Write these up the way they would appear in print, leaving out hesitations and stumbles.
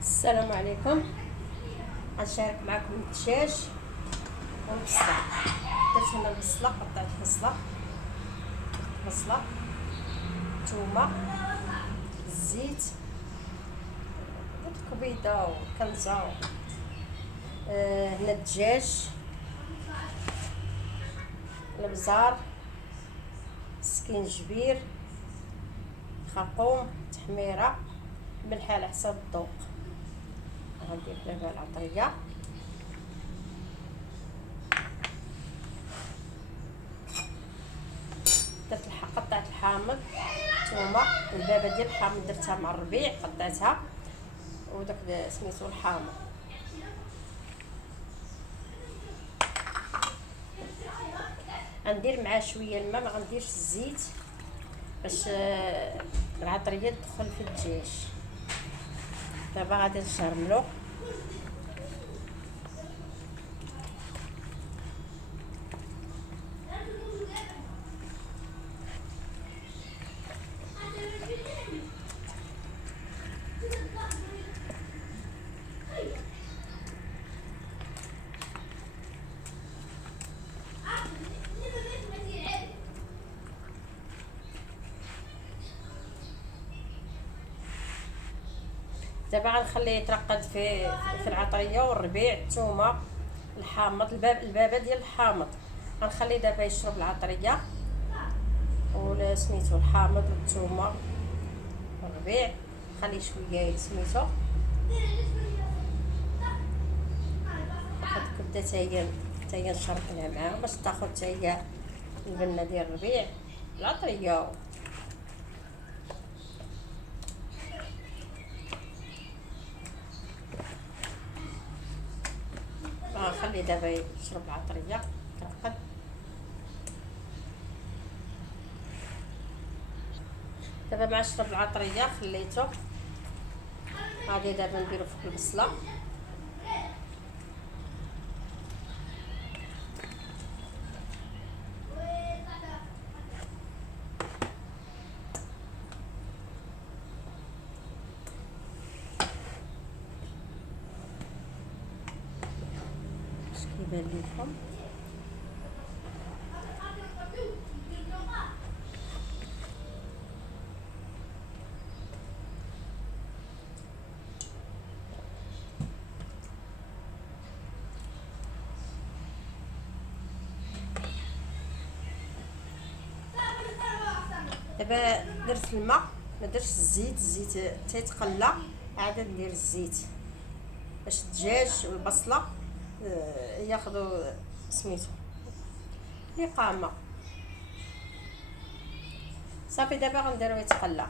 السلام عليكم. غنشارك معكم الدجاج والبصله. درت هنا البصله، قطعت البصله، الثومه، الزيت، درت كبيضه وكنزه. هنا الدجاج، الابزار، السكينجبير، خرقوم، تحميره، ملح على حسب الذوق. غندير دابا العطريه، قطعت الحامض، الثومه، البابه ديال الحامض درتها مع الربيع، قطعتها وداك سميتو الحامض. غندير معاه شويه الماء، ما غنديرش الزيت باش العطريه تدخل في الدجاج. دابا غادي نشرملو. دابا غنخليه يترقد في العطريه والربيع، الثومه، الحامض، البابه ديال الحامض. غنخليه دابا يشرب العطريه ولا سميتو الحامض والثومه والربيع. خليه شويه سميتو واحد كبده حتى هي نشربها معاها باش تاخذ حتى هي البنه ديال الربيع العطريه. خلي دابا يشرب العطريه ترقد. دابا مع شرب العطريه خليته. غادي دابا نديرو فوق البصله، كيبان لكم. دابا درت الماء، ما درتش الزيت تيتقلى، عاد ندير الزيت باش الدجاج والبصله ياخذوا سميتو الإقامة. صافي دابا غنديرو يتقلى.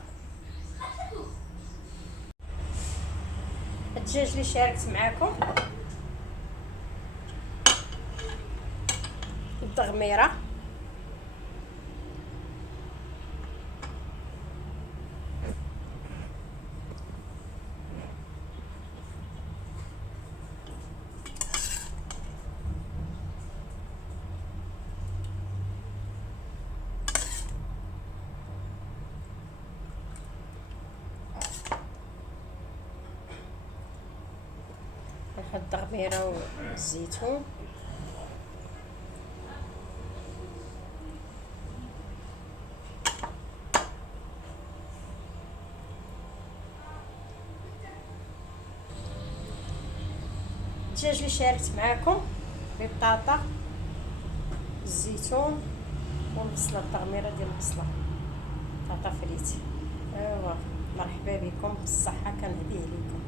الدجاج اللي شاركت معاكم التغميره، نحط التغميره والزيتون. الدجاج اللي شاركت معاكم بالبطاطا، الزيتون والبصله، التغميره ديال البصله، بطاطا فريت. ايوا مرحبا بكم بالصحه، كنهديه لكم.